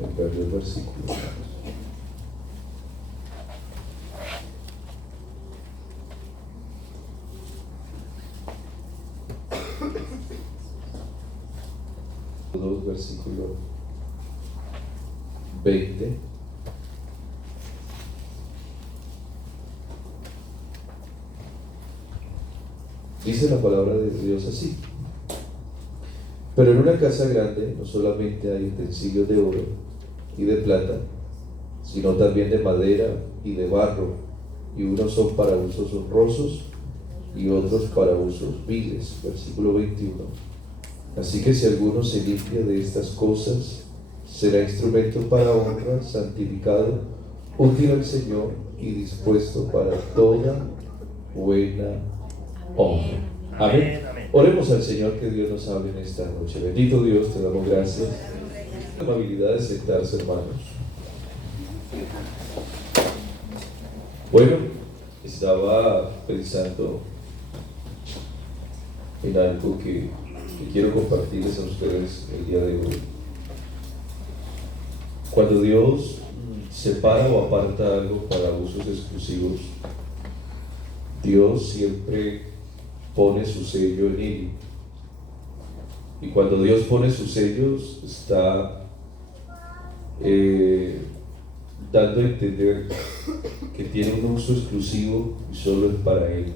Me perdió el versículo. Versículo 20. Dice la palabra de Dios así: pero en una casa grande no solamente hay utensilios de oro y de plata, sino también de madera y de barro, y unos son para usos honrosos y otros para usos viles. Versículo 21. Así que si alguno se limpia de estas cosas, será instrumento para honra, santificado, útil al Señor y dispuesto para toda buena obra. Amén. Oremos al Señor, que Dios nos hable en esta noche. Bendito Dios, te damos gracias. La amabilidad de sentarse, hermanos. Bueno, estaba pensando en algo que quiero compartirles a ustedes el día de hoy. Cuando Dios separa o aparta algo para usos exclusivos, Dios siempre pone su sello en ello. Y cuando Dios pone sus sellos, está dando a entender que tiene un uso exclusivo y solo es para Él.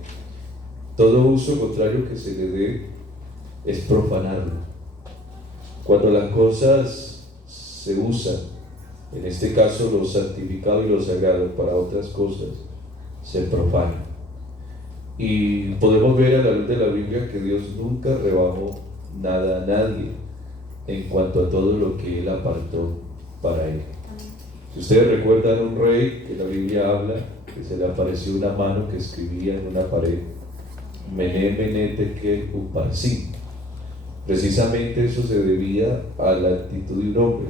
Todo uso contrario que se le dé es profanarlo. Cuando las cosas se usan, en este caso lo santificado y lo sagrado, para otras cosas, se profanan. Y podemos ver a la luz de la Biblia que Dios nunca rebajó nada a nadie en cuanto a todo lo que Él apartó para Él. Si ustedes recuerdan un rey que la Biblia habla, que se le apareció una mano que escribía en una pared: Mené, Mené, Tekel, Uparsin. Precisamente eso se debía a la actitud de un hombre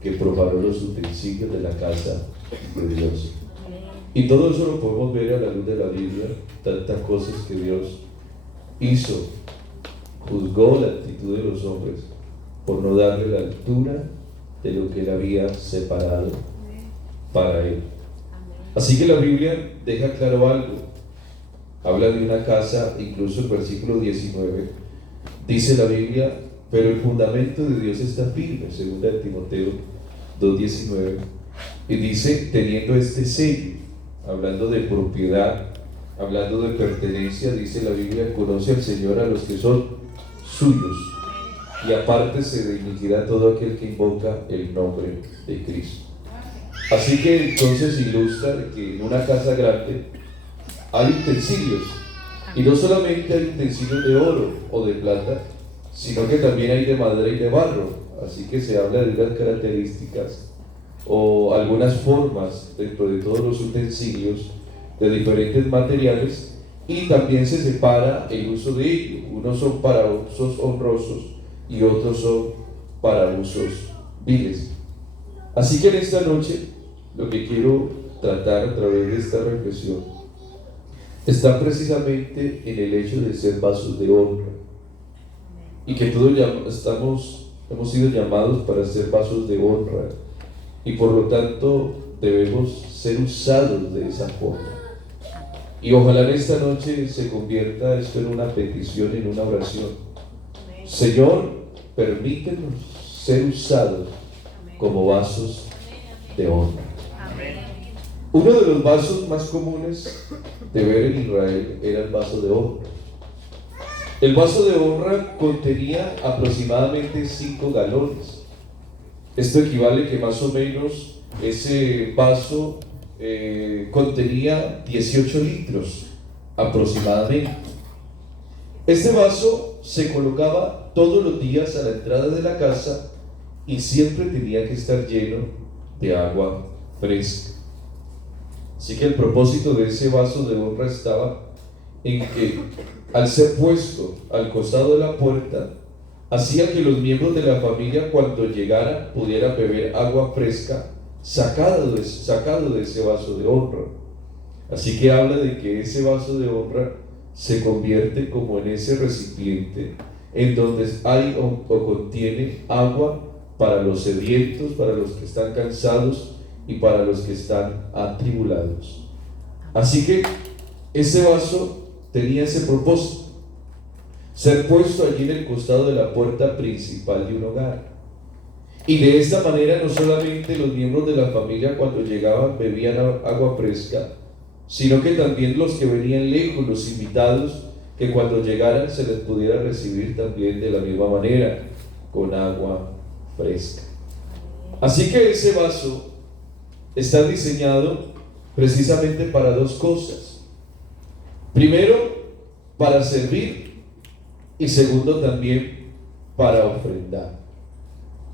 que profanó los utensilios de la casa de Dios. Y todo eso lo podemos ver a la luz de la Biblia, tantas cosas que Dios hizo. Juzgó la actitud de los hombres por no darle la altura de lo que Él había separado para Él. Así que la Biblia deja claro algo. Habla de una casa, incluso el versículo 19, dice la Biblia: pero el fundamento de Dios está firme, según Timoteo 2:19, y dice: teniendo este sello, hablando de propiedad, hablando de pertenencia, dice la Biblia: conoce al Señor a los que son suyos, y apártese de iniquidad todo aquel que invoca el nombre de Cristo. Así que entonces ilustra que en una casa grande hay utensilios, y no solamente hay utensilios de oro o de plata, sino que también hay de madera y de barro. Así que se habla de unas características o algunas formas dentro de todos los utensilios de diferentes materiales, y también se separa el uso de ellos. Unos son para usos honrosos y otros son para usos viles. Así que en esta noche lo que quiero tratar a través de esta reflexión está precisamente en el hecho de ser vasos de honra, y que todos hemos sido llamados para ser vasos de honra, y por lo tanto debemos ser usados de esa forma. Y ojalá en esta noche se convierta esto en una petición, en una oración: Señor, permítenos ser usados como vasos de honra. Uno de los vasos más comunes de ver en Israel era el vaso de honra. El vaso de honra contenía aproximadamente 5 galones. Esto equivale que más o menos ese vaso contenía 18 litros aproximadamente. Este vaso se colocaba todos los días a la entrada de la casa y siempre tenía que estar lleno de agua fresca. Así que el propósito de ese vaso de honra estaba en que, al ser puesto al costado de la puerta, hacía que los miembros de la familia, cuando llegaran, pudieran beber agua fresca sacado de ese vaso de honra. Así que habla de que ese vaso de honra se convierte como en ese recipiente en donde hay o contiene agua para los sedientos, para los que están cansados y para los que están atribulados. Así que ese vaso tenía ese propósito: ser puesto allí en el costado de la puerta principal de un hogar. Y de esta manera no solamente los miembros de la familia cuando llegaban bebían agua fresca, sino que también los que venían lejos, los invitados, que cuando llegaran se les pudiera recibir también de la misma manera, con agua fresca. Así que ese vaso está diseñado precisamente para dos cosas: primero, para servir, y segundo, también para ofrendar.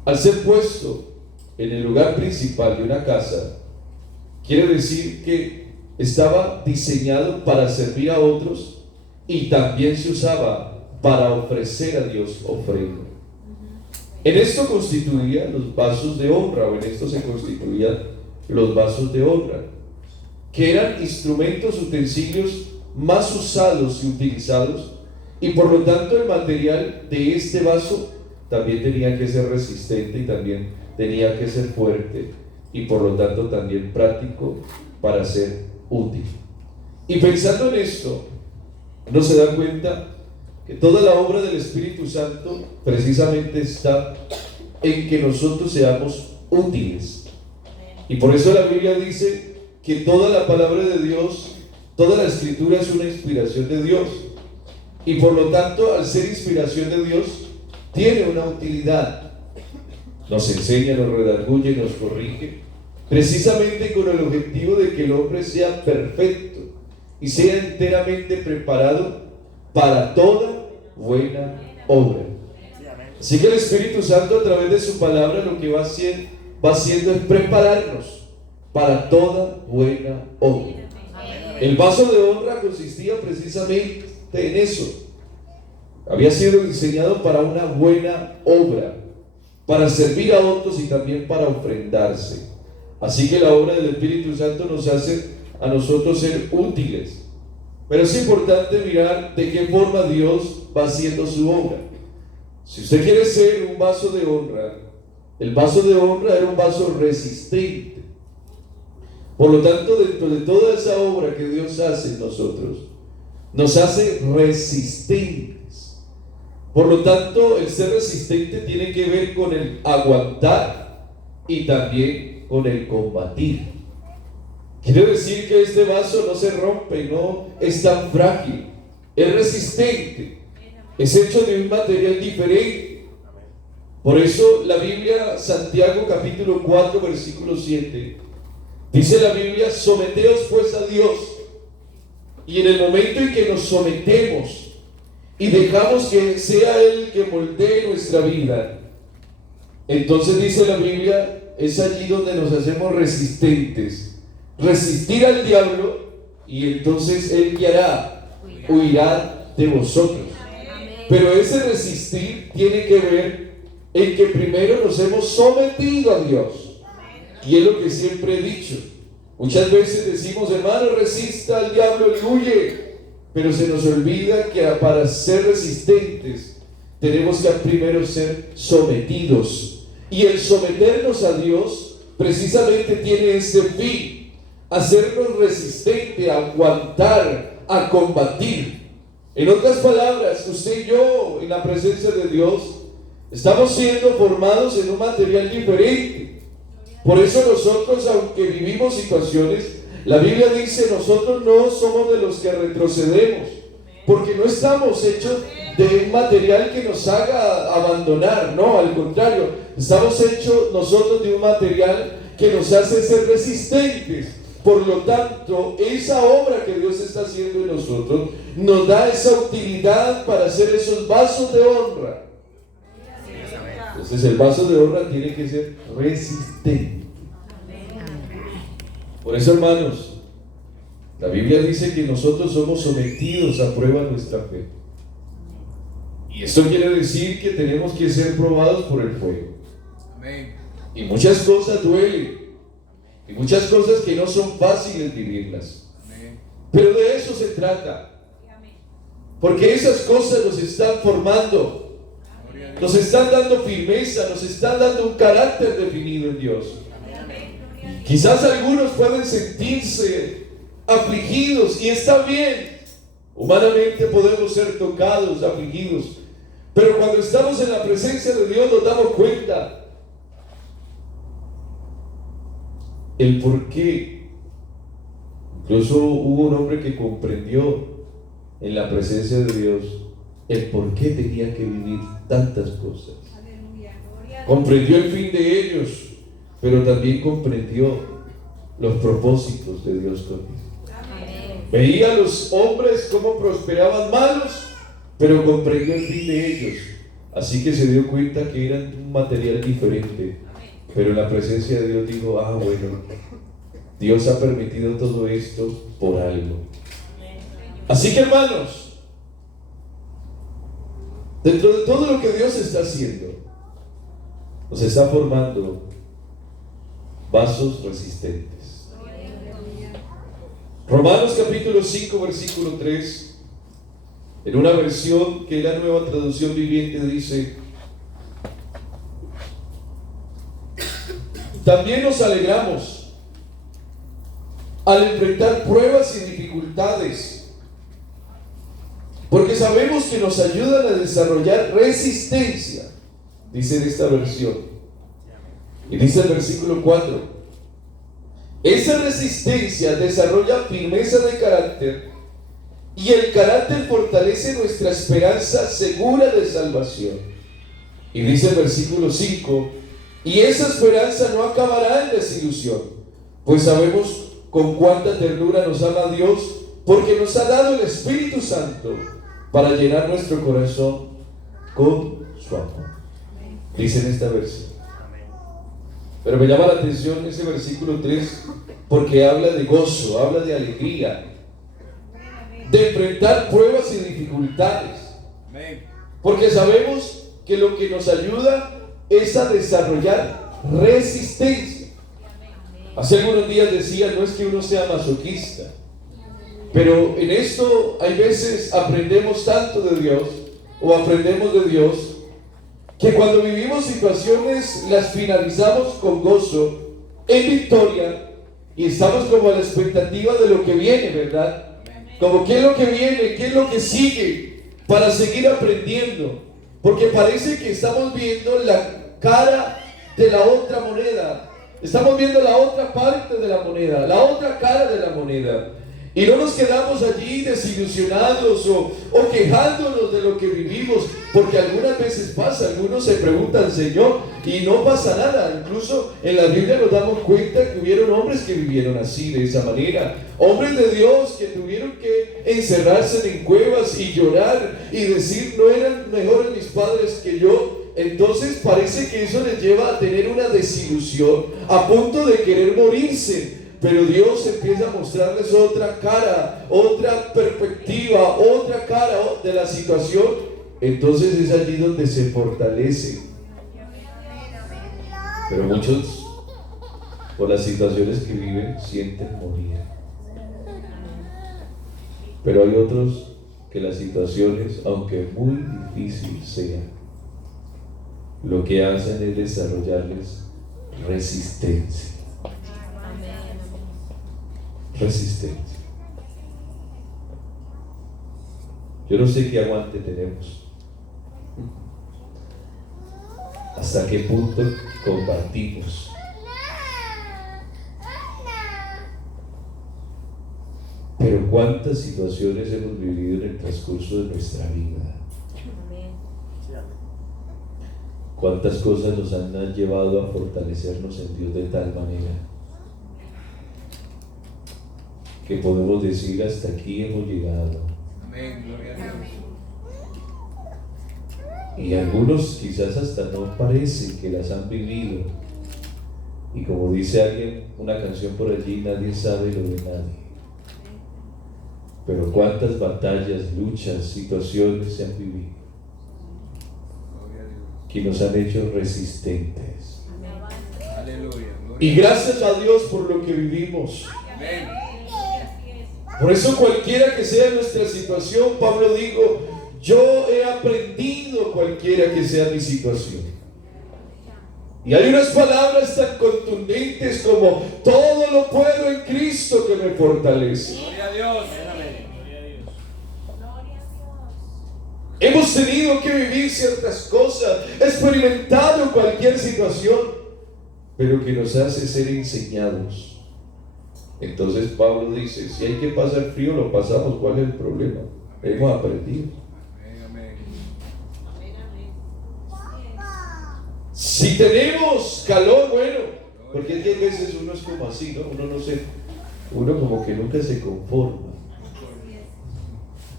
Al ser puesto en el lugar principal de una casa, quiere decir que estaba diseñado para servir a otros y también se usaba para ofrecer a Dios ofrenda. En esto constituían los vasos de honra, o en esto se constituían los vasos de honra, que eran instrumentos, utensilios más usados y utilizados, y por lo tanto el material de este vaso también tenía que ser resistente y también tenía que ser fuerte, y por lo tanto también práctico para ser útil. Y pensando en esto, uno se da cuenta que toda la obra del Espíritu Santo precisamente está en que nosotros seamos útiles. Y por eso la Biblia dice que toda la palabra de Dios, toda la Escritura es una inspiración de Dios. Y por lo tanto, al ser inspiración de Dios, tiene una utilidad. Nos enseña, nos redarguye, nos corrige, precisamente con el objetivo de que el hombre sea perfecto y sea enteramente preparado para toda buena obra. Así que el Espíritu Santo, a través de su palabra, lo que va haciendo es prepararnos para toda buena obra. El vaso de honra consistía precisamente en eso. Había sido diseñado para una buena obra, para servir a otros y también para ofrendarse. Así que la obra del Espíritu Santo nos hace a nosotros ser útiles. Pero es importante mirar de qué forma Dios va haciendo su obra. Si usted quiere ser un vaso de honra, el vaso de honra era un vaso resistente. Por lo tanto, dentro de toda esa obra que Dios hace en nosotros, nos hace resistentes. Por lo tanto, el ser resistente tiene que ver con el aguantar y también con el combatir. Quiere decir que este vaso no se rompe, no es tan frágil, es resistente, es hecho de un material diferente. Por eso la Biblia, Santiago capítulo 4 versículo 7, dice la Biblia: someteos pues a Dios. Y en el momento en que nos sometemos y dejamos que sea Él que moldee nuestra vida, entonces dice la Biblia, es allí donde nos hacemos resistentes. Resistir al diablo y entonces Él guiará, huirá de vosotros. Pero ese resistir tiene que ver en que primero nos hemos sometido a Dios. Y es lo que siempre he dicho. Muchas veces decimos: hermano, resista al diablo y huye. Pero se nos olvida que para ser resistentes tenemos que primero ser sometidos. Y el someternos a Dios precisamente tiene este fin: hacernos resistentes, a aguantar, a combatir. En otras palabras, usted y yo, en la presencia de Dios, estamos siendo formados en un material diferente. Por eso nosotros, aunque vivimos situaciones, la Biblia dice, nosotros no somos de los que retrocedemos, porque no estamos hechos de un material que nos haga abandonar, no, al contrario, estamos hechos nosotros de un material que nos hace ser resistentes. Por lo tanto, esa obra que Dios está haciendo en nosotros nos da esa utilidad para hacer esos vasos de honra. Entonces el vaso de honra tiene que ser resistente. Por eso, hermanos, la Biblia dice que nosotros somos sometidos a prueba nuestra fe. Y esto quiere decir que tenemos que ser probados por el fuego. Y muchas cosas duelen. Y muchas cosas que no son fáciles vivirlas. Pero de eso se trata. porque esas cosas nos están formando, nos están dando firmeza, nos están dando un carácter definido en Dios. Quizás algunos pueden sentirse afligidos y está bien. Humanamente podemos ser tocados, afligidos, pero cuando estamos en la presencia de Dios nos damos cuenta el por qué. Incluso hubo un hombre que comprendió en la presencia de Dios el por qué tenía que vivir tantas cosas. Comprendió el fin de ellos, pero también comprendió los propósitos de Dios con él. Veía a los hombres cómo prosperaban malos, pero comprendió el fin de ellos. Así que se dio cuenta que eran un material diferente. Pero en la presencia de Dios dijo, bueno, Dios ha permitido todo esto por algo. Así que, hermanos, dentro de todo lo que Dios está haciendo, nos está formando vasos resistentes. Romanos capítulo 5, versículo 3, en una versión que es la Nueva Traducción Viviente, dice: también nos alegramos al enfrentar pruebas y dificultades, porque sabemos que nos ayudan a desarrollar resistencia, dice en esta versión. Y dice el versículo 4: esa resistencia desarrolla firmeza de carácter, y el carácter fortalece nuestra esperanza segura de salvación. Y dice el versículo 5: y esa esperanza no acabará en desilusión, pues sabemos con cuánta ternura nos ama Dios, porque nos ha dado el Espíritu Santo para llenar nuestro corazón con su amor. Dice en esta versión. Pero me llama la atención ese versículo 3, porque habla de gozo, habla de alegría, de enfrentar pruebas y dificultades, porque sabemos que lo que nos ayuda es a desarrollar resistencia. Hace algunos días decía, no es que uno sea masoquista, pero en esto hay veces aprendemos tanto de Dios, o aprendemos de Dios, que cuando vivimos situaciones las finalizamos con gozo, en victoria, y estamos como a la expectativa de lo que viene, ¿verdad? Como qué es lo que viene, qué es lo que sigue, para seguir aprendiendo, porque parece que estamos viendo la cara de la otra moneda, estamos viendo la otra parte de la moneda, la otra cara de la moneda, y no nos quedamos allí desilusionados o quejándonos de lo que vivimos, porque algunas veces pasa, algunos se preguntan, Señor, y no pasa nada. Incluso en la Biblia nos damos cuenta que hubieron hombres que vivieron así, de esa manera, hombres de Dios que tuvieron que encerrarse en cuevas y llorar y decir, no eran mejores mis padres que yo. Entonces parece que eso les lleva a tener una desilusión, a punto de querer morirse. Pero Dios empieza a mostrarles otra cara, otra perspectiva, otra cara de la situación. Entonces es allí donde se fortalece. Pero muchos, por las situaciones que viven, sienten morir. Pero hay otros que las situaciones, aunque muy difícil sean, lo que hacen es desarrollarles resistencia. Resistencia. Yo no sé qué aguante tenemos, hasta qué punto combatimos, pero cuántas situaciones hemos vivido en el transcurso de nuestra vida, cuántas cosas nos han llevado a fortalecernos en Dios de tal manera que podemos decir, hasta aquí hemos llegado. Amén, gloria a Dios. Y algunos quizás hasta no parecen que las han vivido. Y como dice alguien, una canción por allí, nadie sabe lo de nadie. Pero cuántas batallas, luchas, situaciones se han vivido que nos han hecho resistentes. Aleluya. Y gracias a Dios por lo que vivimos. Amén. Por eso cualquiera que sea nuestra situación, Pablo dijo, yo he aprendido cualquiera que sea mi situación. Y hay unas palabras tan contundentes como todo lo puedo en Cristo que me fortalece. Gloria a Dios. Hemos tenido que vivir ciertas cosas, experimentado cualquier situación, pero que nos hace ser enseñados. Entonces Pablo dice, si hay que pasar frío, lo pasamos. ¿Cuál es el problema? Hemos aprendido. Amén. Si tenemos calor, bueno, porque 10 veces uno es como así, ¿no? Uno como que nunca se conforma.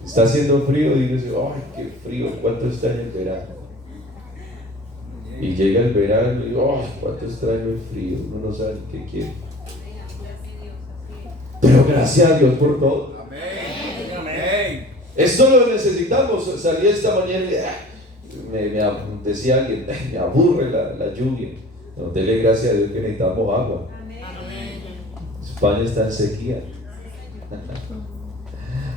Está haciendo frío y dice, ¡ay, qué frío! ¿Cuánto extraño el verano? Y llega el verano y digo, ¡ay, cuánto extraño el frío! Uno no sabe qué quiere. Pero gracias a Dios por todo. Amén. Esto lo necesitamos. Salí esta mañana y decía alguien, me aburre la lluvia. No, dele gracias a Dios que necesitamos agua. España está en sequía.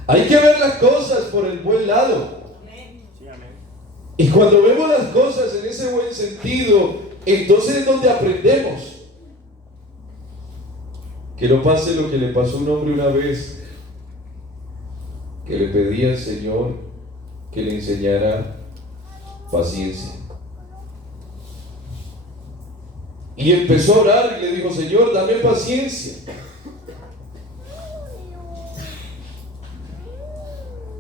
Hay que ver las cosas por el buen lado. Y cuando vemos las cosas en ese buen sentido, entonces es donde aprendemos. Que no pase lo que le pasó a un hombre una vez, que le pedía al Señor que le enseñara paciencia. Y empezó a orar y le dijo, Señor, dame paciencia.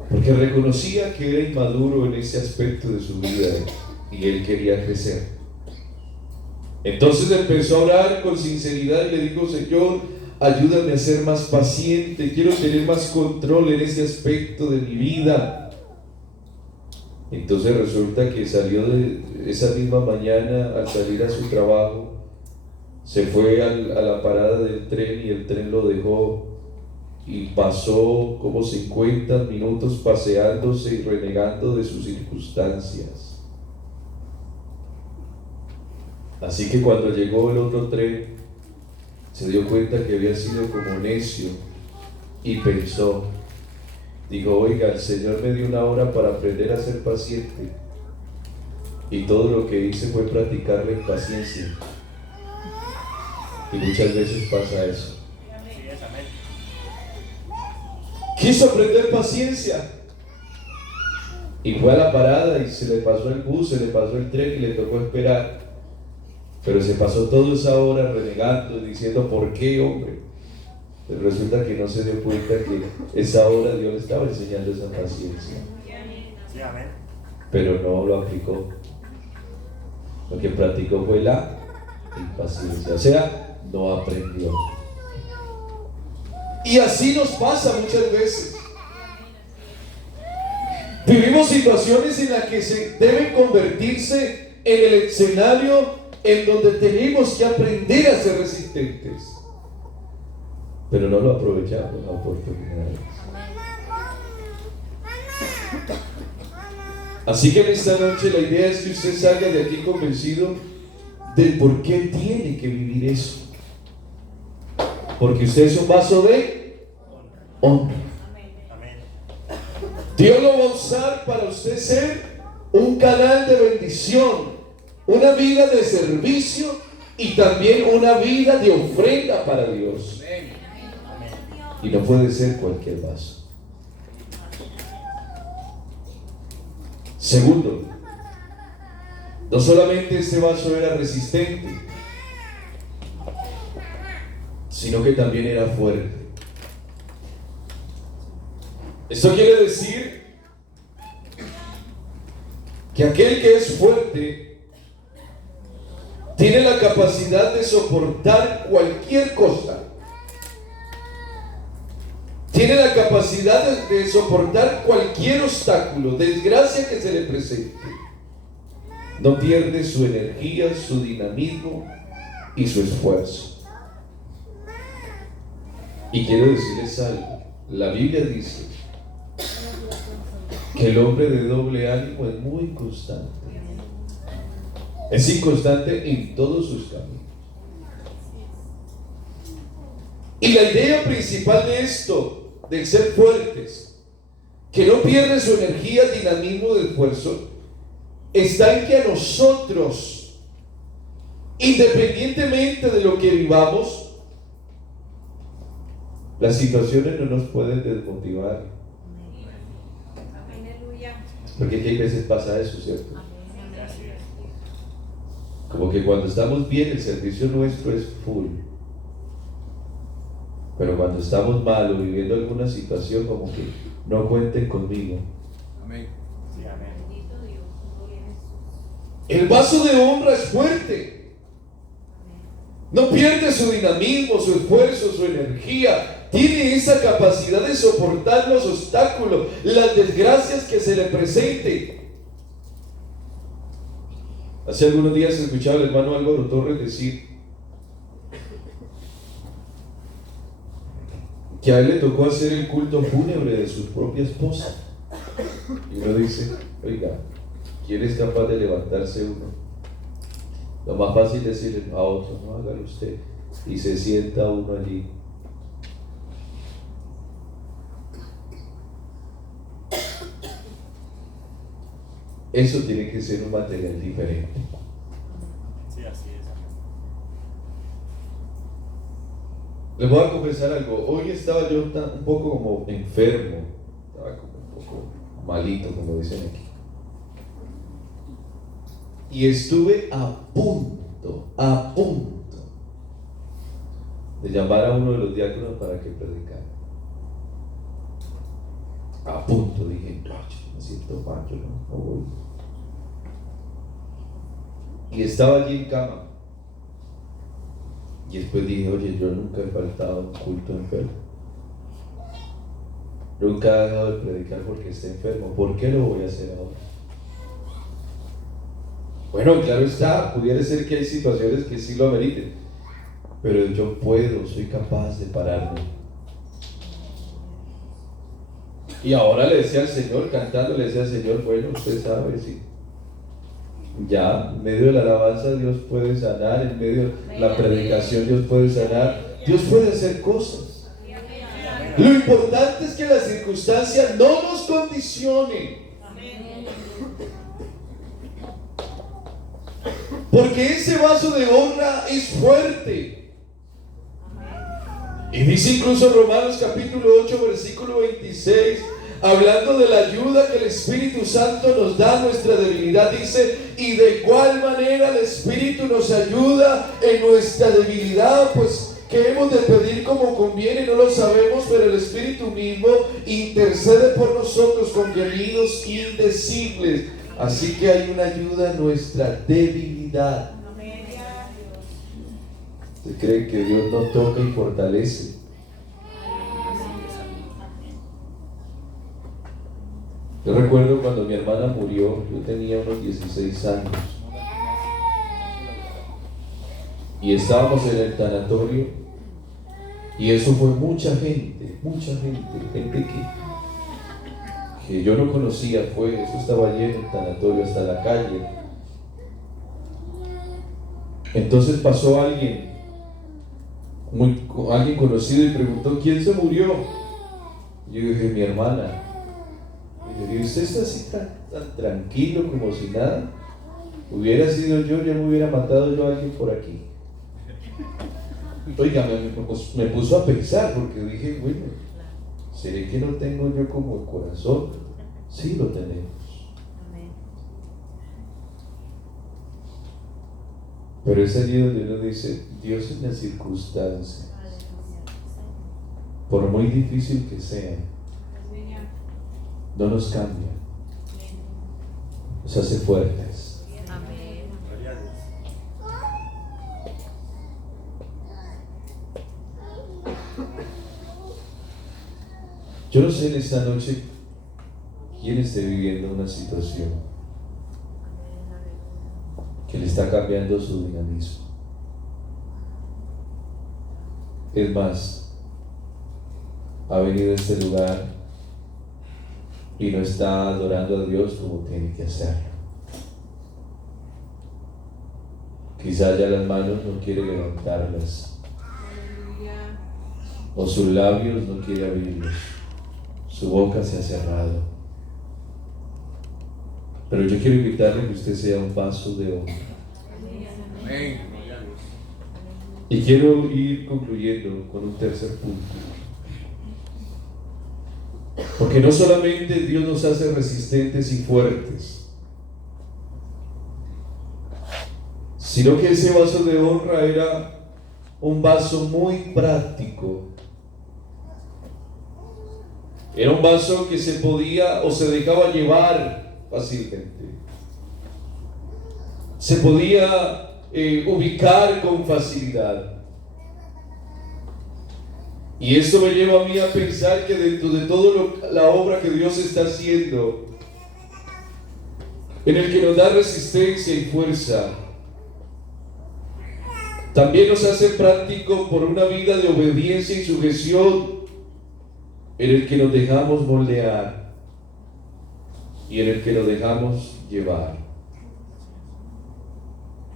Porque reconocía que era inmaduro en ese aspecto de su vida y él quería crecer. Entonces empezó a orar con sinceridad y le dijo, Señor, ayúdame a ser más paciente, quiero tener más control en ese aspecto de mi vida. Entonces resulta que salió de esa misma mañana, al salir a su trabajo, se fue a la parada del tren y el tren lo dejó y pasó como 50 minutos paseándose y renegando de sus circunstancias. Así que cuando llegó el otro tren, se dio cuenta que había sido como necio y pensó, dijo, oiga, el Señor me dio una hora para aprender a ser paciente y todo lo que hice fue practicar la impaciencia. Y muchas veces pasa eso. Quiso aprender paciencia y fue a la parada y se le pasó el bus, se le pasó el tren y le tocó esperar, pero se pasó toda esa hora renegando, diciendo, ¿por qué, hombre? Pero resulta que no se dio cuenta que esa hora Dios le estaba enseñando esa paciencia, pero no lo aplicó. Lo que practicó fue la impaciencia, o sea, no aprendió. Y así nos pasa muchas veces. Vivimos situaciones en las que se deben convertirse en el escenario en donde tenemos que aprender a ser resistentes, pero no lo aprovechamos la oportunidad. Así que en esta noche la idea es que usted salga de aquí convencido del por qué tiene que vivir eso. Porque usted es un vaso de honra. Dios lo va a usar para usted ser un canal de bendición, una vida de servicio y también una vida de ofrenda para Dios. Y no puede ser cualquier vaso. Segundo, no solamente este vaso era resistente, sino que también era fuerte. Esto quiere decir que aquel que es fuerte tiene la capacidad de soportar cualquier cosa. Tiene la capacidad de soportar cualquier obstáculo, desgracia que se le presente. No pierde su energía, su dinamismo y su esfuerzo. Y quiero decirles algo, la Biblia dice que el hombre de doble ánimo es muy inconstante. Es inconstante en todos sus caminos. Y la idea principal de esto del ser fuertes, que no pierde su energía, dinamismo de esfuerzo, está en que a nosotros, independientemente de lo que vivamos, las situaciones no nos pueden desmotivar. Porque aquí hay veces pasa eso, ¿cierto? Como que cuando estamos bien, el servicio nuestro es full. Pero cuando estamos mal o viviendo alguna situación, como que no cuenten conmigo. Amén. Sí, amén. El vaso de honra es fuerte. No pierde su dinamismo, su esfuerzo, su energía. Tiene esa capacidad de soportar los obstáculos, las desgracias que se le presenten. Hace algunos días escuchaba al hermano Álvaro Torres decir que a él le tocó hacer el culto fúnebre de su propia esposa. Y uno dice, oiga, ¿quién es capaz de levantarse uno? Lo más fácil es decirle a otro, no, hágalo usted. Y se sienta uno allí. Eso tiene que ser un material diferente. Sí, así es. Les voy a confesar algo. Hoy estaba yo un poco como enfermo. Estaba como un poco malito, como dicen aquí. Y estuve a punto de llamar a uno de los diáconos para que predicara. A punto, dije, no, yo me siento mal, yo no voy. Y estaba allí en cama. Y después dije, oye, yo nunca he faltado a un culto enfermo. Nunca he dejado de predicar porque esté enfermo. ¿Por qué lo voy a hacer ahora? Bueno, claro está, pudiera ser que hay situaciones que sí lo ameriten, pero yo puedo, soy capaz de pararme. Y ahora le decía al Señor, cantando, le decía al Señor, bueno, usted sabe, sí. Ya, en medio de la alabanza Dios puede sanar, en medio de la predicación Dios puede sanar, Dios puede hacer cosas. Lo importante es que las circunstancias no nos condicionen. Porque ese vaso de honra es fuerte. Y dice incluso Romanos capítulo 8 versículo 26, hablando de la ayuda que el Espíritu Santo nos da a nuestra debilidad, dice, y de igual manera el Espíritu nos ayuda en nuestra debilidad, pues que hemos de pedir como conviene, no lo sabemos, pero el Espíritu mismo intercede por nosotros con gemidos indecibles. Así que hay una ayuda en nuestra debilidad. ¿Usted cree que Dios nos toca y fortalece? Yo recuerdo cuando mi hermana murió, yo tenía unos 16 años. Y estábamos en el tanatorio. Y eso fue mucha gente que yo no conocía, eso estaba lleno el tanatorio hasta la calle. Entonces pasó alguien conocido y preguntó, ¿quién se murió? Yo dije, mi hermana. Y yo, ¿usted está así tan tranquilo como si nada? Hubiera sido yo, ya me hubiera matado yo a alguien por aquí. Oiga, me puso a pensar, porque dije, bueno, ¿seré que no tengo yo como el corazón? Sí lo tenemos. Pero es allí donde uno dice, Dios en las circunstancias, por muy difícil que sea, no nos cambia, nos hace fuertes. Yo no sé en esta noche quién esté viviendo una situación que le está cambiando su dinamismo. Es más, ha venido a este lugar y no está adorando a Dios como tiene que hacerlo. Quizás ya las manos no quiere levantarlas, o sus labios no quiere abrirlos. su boca se ha cerrado. Pero yo quiero invitarle a que usted sea un vaso de honra. Amén. Y quiero ir concluyendo con un tercer punto. Porque no solamente Dios nos hace resistentes y fuertes, sino que ese vaso de honra era un vaso muy práctico. Era un vaso que se podía o se dejaba llevar fácilmente. Se podía ubicar con facilidad. Y esto me lleva a mí a pensar que dentro de toda la obra que Dios está haciendo, en el que nos da resistencia y fuerza, también nos hace práctico por una vida de obediencia y sujeción, en el que nos dejamos moldear y en el que nos dejamos llevar.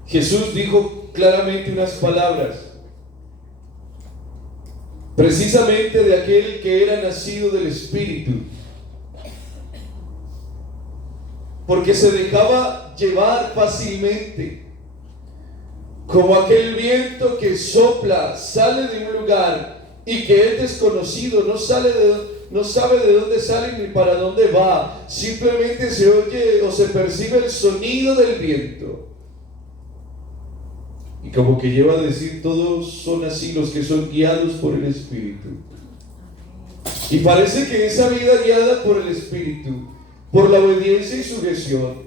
Jesús dijo claramente unas palabras, precisamente de aquel que era nacido del Espíritu, porque se dejaba llevar fácilmente, como aquel viento que sopla, sale de un lugar y que es desconocido, no sabe de dónde sale ni para dónde va, simplemente se oye o se percibe el sonido del viento. Y como que lleva a decir, todos son así los que son guiados por el Espíritu. Y parece que esa vida guiada por el Espíritu, por la obediencia y sujeción,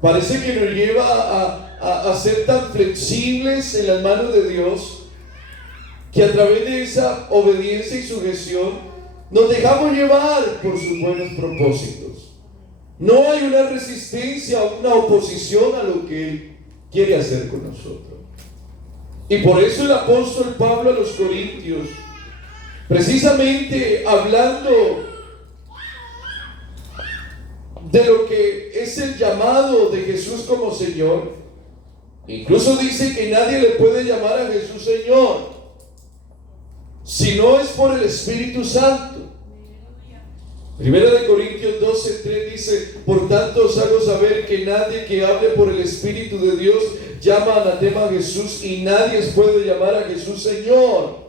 parece que nos lleva a ser tan flexibles en las manos de Dios, que a través de esa obediencia y sujeción nos dejamos llevar por sus buenos propósitos. No hay una resistencia, una oposición a lo que Él quiere hacer con nosotros. Y por eso el apóstol Pablo a los Corintios, precisamente hablando de lo que es el llamado de Jesús como Señor, incluso dice que nadie le puede llamar a Jesús Señor si no es por el Espíritu Santo. Primera de Corintios 12:3 dice: por tanto os hago saber que nadie que hable por el Espíritu de Dios llama anatema a Jesús, y nadie puede llamar a Jesús Señor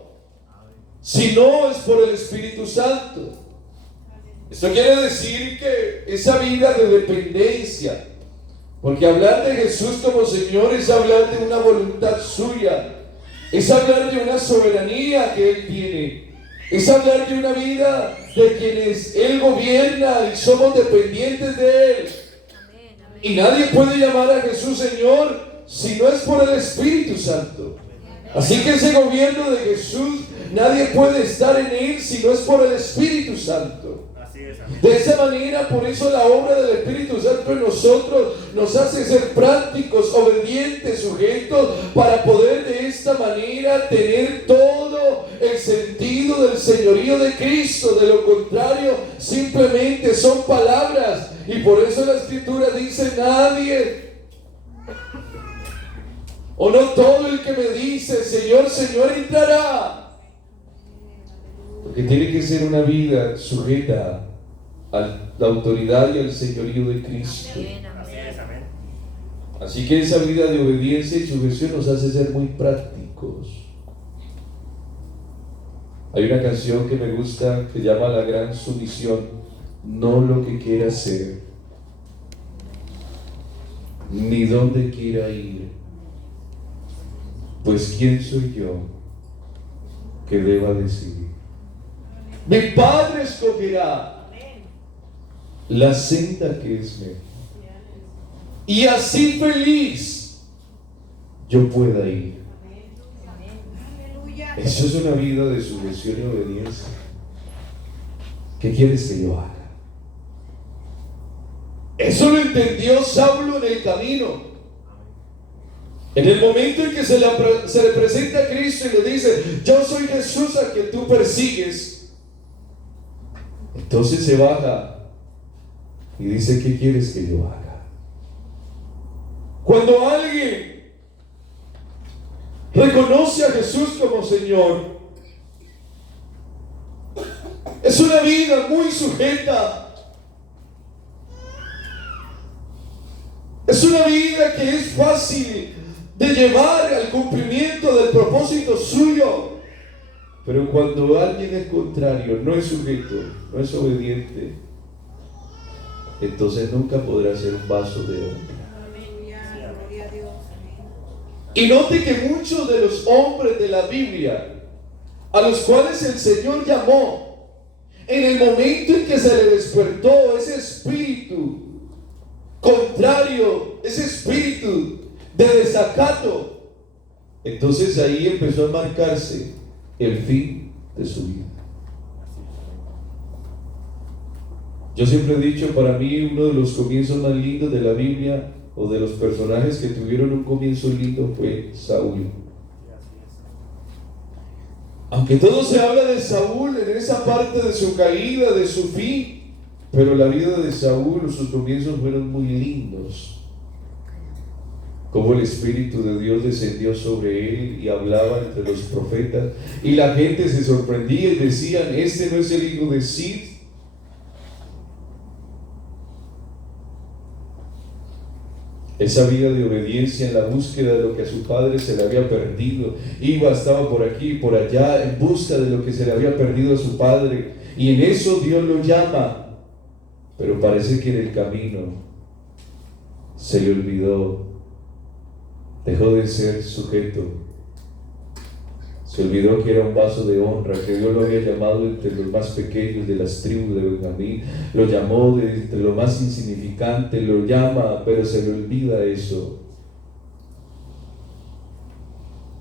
si no es por el Espíritu Santo. Esto quiere decir que esa vida de dependencia, porque hablar de Jesús como Señor es hablar de una voluntad suya, es hablar de una soberanía que Él tiene, es hablar de una vida de quienes Él gobierna y somos dependientes de Él. Y nadie puede llamar a Jesús Señor si no es por el Espíritu Santo. Así que ese gobierno de Jesús, nadie puede estar en Él si no es por el Espíritu Santo. De esa manera, por eso la obra del Espíritu Santo en nosotros nos hace ser prácticos, obedientes, sujetos, para poder de esta manera tener todo el sentido del señorío de Cristo. De lo contrario, simplemente son palabras. Y por eso la Escritura dice: nadie, o no todo el que me dice Señor, Señor, entrará. Porque tiene que ser una vida sujeta a la autoridad y al señorío de Cristo. Así que esa vida de obediencia y sujeción nos hace ser muy prácticos. Hay una canción que me gusta que se llama La Gran Sumisión: no lo que quiera hacer, ni dónde quiera ir, pues quién soy yo que deba decidir. Mi Padre escogerá la senda que es mejor, y así feliz yo pueda ir. Eso es una vida de sujeción y obediencia. ¿Qué quieres que yo haga? Eso lo entendió Saulo en el camino. En el momento en que se le presenta a Cristo y le dice: yo soy Jesús a quien tú persigues, entonces se baja y dice: ¿qué quieres que yo haga? Cuando alguien reconoce a Jesús como Señor, es una vida vida muy sujeta. Es una vida que es fácil de llevar al cumplimiento del propósito suyo. Pero cuando alguien es contrario, no es sujeto, no es obediente, entonces nunca podrá ser un vaso de honra. Y note que muchos de los hombres de la Biblia, a los cuales el Señor llamó, en el momento en que se le despertó ese espíritu contrario, ese espíritu de desacato, entonces ahí empezó a marcarse el fin de su vida. Yo siempre he dicho, para mí uno de los comienzos más lindos de la Biblia, o de los personajes que tuvieron un comienzo lindo, fue Saúl. Aunque todo se habla de Saúl en esa parte de su caída, de su fin, pero la vida de Saúl, sus comienzos fueron muy lindos. Como el Espíritu de Dios descendió sobre él y hablaba entre los profetas, y la gente se sorprendía y decían: ¿este no es el hijo de Sid? Esa vida de obediencia en la búsqueda de lo que a su padre se le había perdido. Estaba por aquí y por allá en busca de lo que se le había perdido a su padre. Y en eso Dios lo llama. Pero parece que en el camino se le olvidó. Dejó de ser sujeto. Se olvidó que era un vaso de honra, que Dios lo había llamado entre los más pequeños de las tribus de Benjamín. Lo llamó de entre lo más insignificante, lo llama, pero se le olvida eso.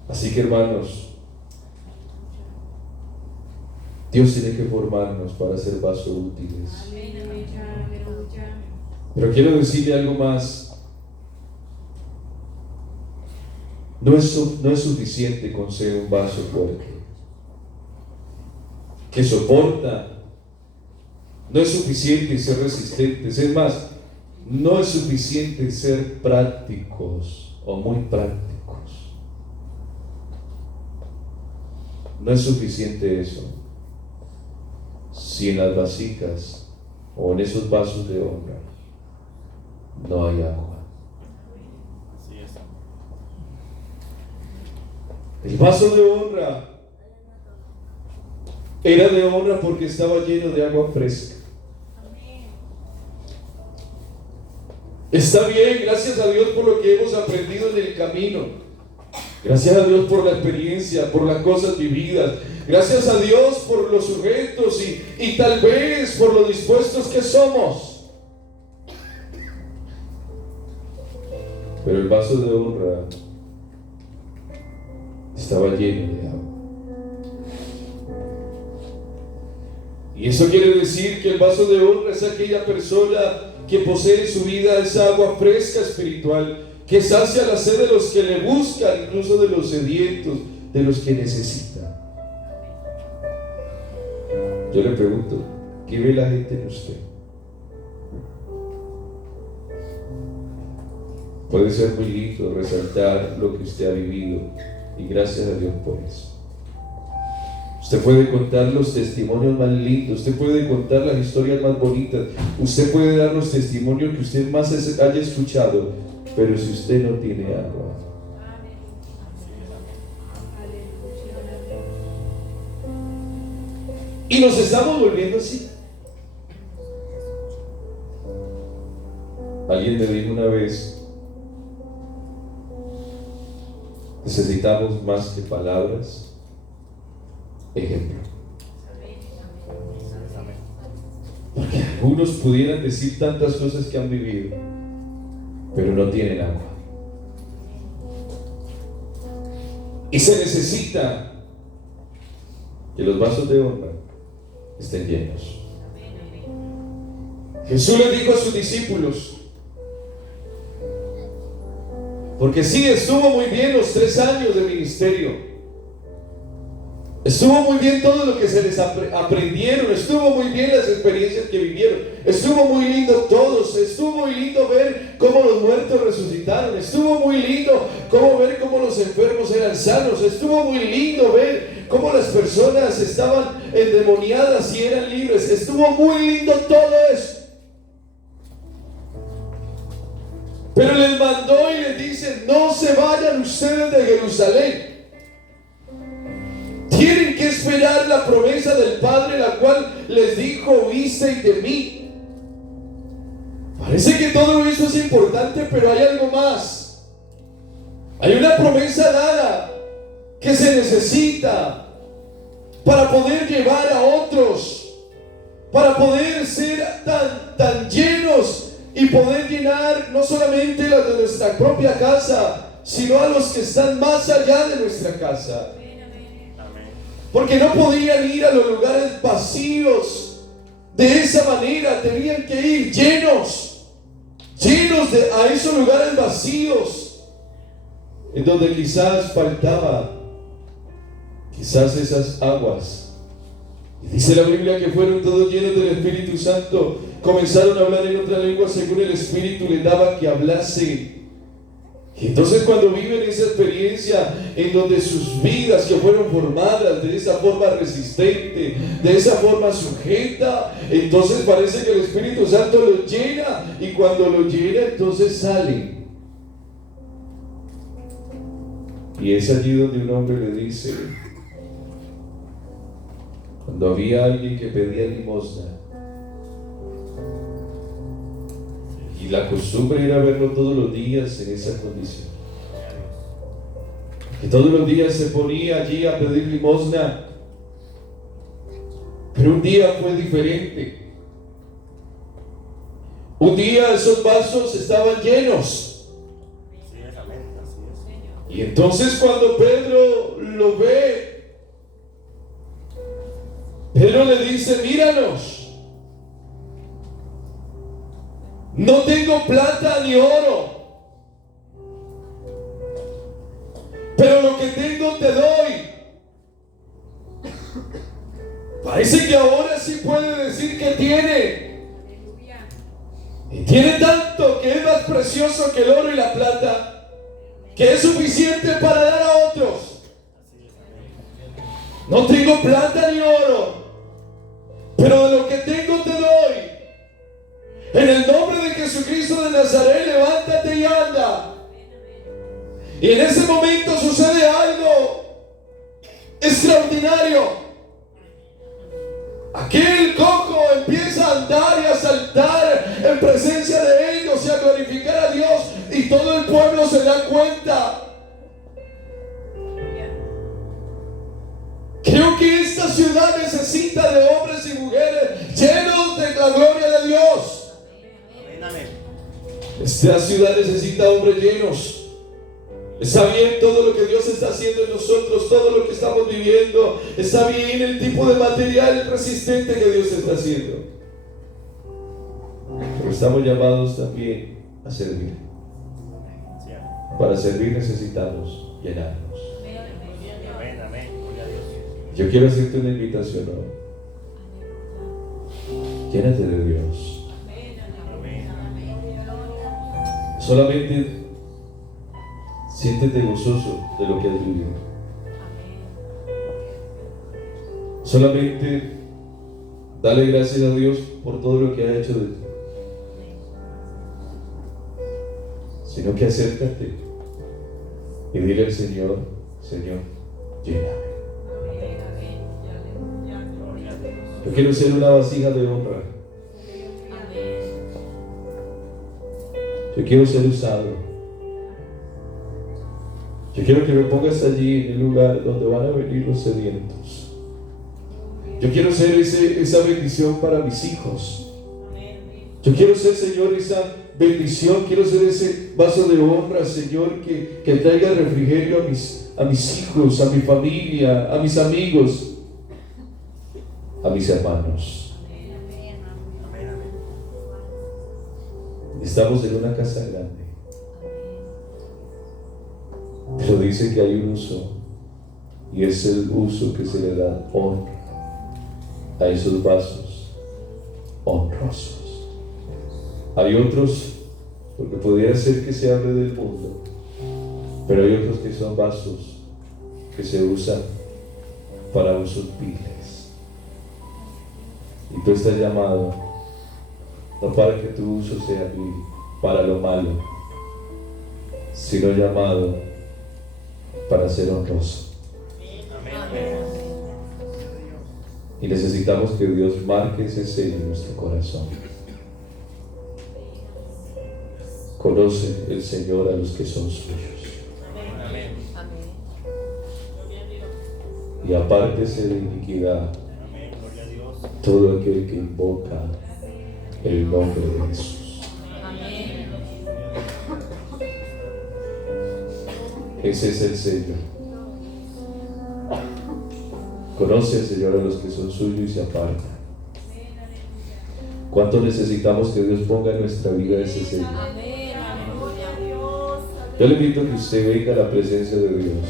Así que, hermanos, Dios tiene que formarnos para ser vasos útiles. Pero quiero decirle algo más. No es suficiente con ser un vaso fuerte, que soporta. No es suficiente ser resistentes. Es más, no es suficiente ser prácticos o muy prácticos. No es suficiente eso. Si en las vasijas o en esos vasos de honra no hay agua. El vaso de honra era de honra porque estaba lleno de agua fresca. Está bien, gracias a Dios por lo que hemos aprendido en el camino. Gracias a Dios por la experiencia, por las cosas vividas. Gracias a Dios por los sujetos y tal vez por lo dispuestos que somos. Pero el vaso de honra estaba lleno de agua. Y eso quiere decir que el vaso de honra es aquella persona que posee en su vida esa agua fresca espiritual, que sacia la sed de los que le buscan, incluso de los sedientos, de los que necesitan. Yo le pregunto, ¿qué ve la gente en usted? Puede ser muy lindo resaltar lo que usted ha vivido, y gracias a Dios por eso. Usted puede contar los testimonios más lindos, usted puede contar las historias más bonitas, usted puede dar los testimonios que usted más haya escuchado, pero si usted no tiene agua, y nos estamos volviendo así. Alguien me dijo una vez: necesitamos más que palabras, ejemplo. Porque algunos pudieran decir tantas cosas que han vivido, pero no tienen agua. Y se necesita que los vasos de honra estén llenos. Jesús le dijo a sus discípulos, porque sí, estuvo muy bien los 3 años de ministerio. Estuvo muy bien todo lo que se les aprendieron, estuvo muy bien las experiencias que vivieron, estuvo muy lindo todos, estuvo muy lindo ver cómo los muertos resucitaron, estuvo muy lindo ver cómo los enfermos eran sanos, estuvo muy lindo ver cómo las personas estaban endemoniadas y eran libres. Estuvo muy lindo todo eso. Pero les mandó y les dice: no se vayan ustedes de Jerusalén. Tienen que esperar la promesa del Padre, la cual les dijo: oísteis de mí. Parece que todo eso es importante, pero hay algo más. Hay una promesa dada que se necesita para poder llevar a otros, para poder ser tan llenos y poder llenar no solamente los de nuestra propia casa, sino a los que están más allá de nuestra casa. Porque no podían ir a los lugares vacíos de esa manera, tenían que ir llenos a esos lugares vacíos, en donde quizás faltaba esas aguas. Y dice la Biblia que fueron todos llenos del Espíritu Santo, comenzaron a hablar en otra lengua según el Espíritu les daba que hablase. Y entonces cuando viven esa experiencia en donde sus vidas que fueron formadas de esa forma resistente, de esa forma sujeta, entonces parece que el Espíritu Santo los llena, y cuando los llena entonces salen. Y es allí donde un hombre le dice, cuando había alguien que pedía limosna, y la costumbre era verlo todos los días en esa condición, que todos los días se ponía allí a pedir limosna, pero un día fue diferente. Un día esos vasos estaban llenos, y entonces cuando Pedro lo ve, Pedro le dice: míranos. No tengo plata ni oro, pero lo que tengo te doy. Parece que ahora sí puede decir que tiene. Y tiene tanto que es más precioso que el oro y la plata, que es suficiente para dar a otros. No tengo plata ni oro, pero de lo que tengo te doy. En el nombre de Jesucristo de Nazaret, levántate y anda. Y en ese momento sucede algo extraordinario. Aquel cojo empieza a andar y a saltar en presencia de ellos y a glorificar a Dios, y todo el pueblo se da cuenta. Creo que esta ciudad necesita de hombres y mujeres llenos de la gloria de Dios. Esta ciudad necesita hombres llenos. Está bien todo lo que Dios está haciendo en nosotros, todo lo que estamos viviendo. Está bien el tipo de material resistente que Dios está haciendo. Pero estamos llamados también a servir. Para servir necesitamos llenarnos. Yo quiero hacerte una invitación hoy. Llénate de Dios. Solamente siéntete gozoso de lo que has vivido. Solamente dale gracias a Dios por todo lo que ha hecho de ti. Sino que acércate y dile al Señor: Señor, lléname. Yo quiero ser una vasija de honra. Yo quiero ser usado. Yo quiero que me pongas allí en el lugar donde van a venir los sedientos. Yo quiero ser esa bendición para mis hijos. Yo quiero ser, Señor, esa bendición. Quiero ser ese vaso de honra, Señor, que traiga refrigerio a mis hijos, a mi familia, a mis amigos, a mis hermanos. Estamos en una casa grande, pero dice que hay un uso, y es el uso que se le da honra a esos vasos honrosos. Hay otros, porque pudiera ser que se hable del mundo, pero hay otros que son vasos que se usan para usos viles. Y tú estás llamado no para que tu uso sea vil, para lo malo, sino llamado para ser honroso. Y necesitamos que Dios marque ese sello en nuestro corazón. Conoce el Señor a los que son suyos. Y apártese de iniquidad todo aquel que invoca el nombre de Jesús. Ese es el sello. Conoce al Señor a los que son suyos y se aparta. ¿Cuánto necesitamos que Dios ponga en nuestra vida ese sello? Yo le invito a que usted venga a la presencia de Dios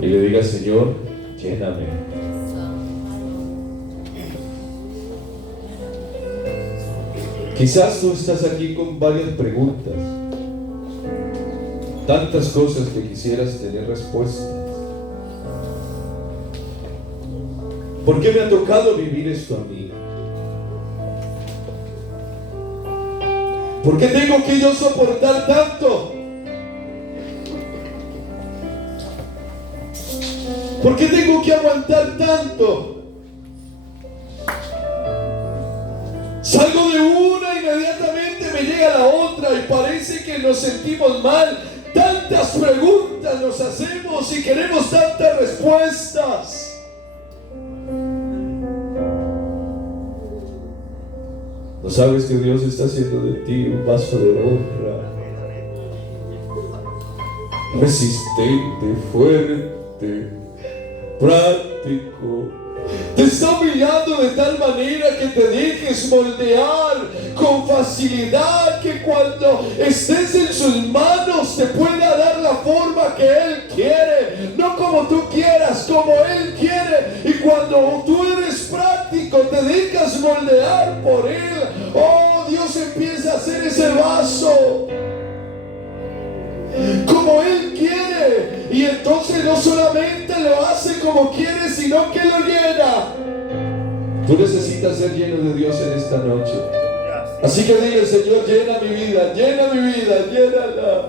y le diga: Señor, lléname. Quizás tú estás aquí con varias preguntas, tantas cosas que quisieras tener respuestas. ¿Por qué me ha tocado vivir esto a mí? ¿Por qué tengo que yo soportar tanto? ¿Por qué tengo que aguantar tanto? Salgo de una, inmediatamente me llega la otra y parece que nos sentimos mal. Tantas preguntas nos hacemos y queremos tantas respuestas. ¿No sabes que Dios está haciendo de ti un vaso de honra? Resistente, fuerte, práctico. Te está humillando de tal manera que te dejes moldear con facilidad, que cuando estés en sus manos te pueda dar la forma que Él quiere, no como tú quieras, como Él quiere. Y cuando tú eres práctico, te dejas moldear por Él, oh, Dios empieza a hacer ese vaso como Él quiere, y entonces no solamente lo hace como quiere, sino que lo llena. Tú necesitas ser lleno de Dios en esta noche. Así que dile: Señor, llena mi vida, llénala.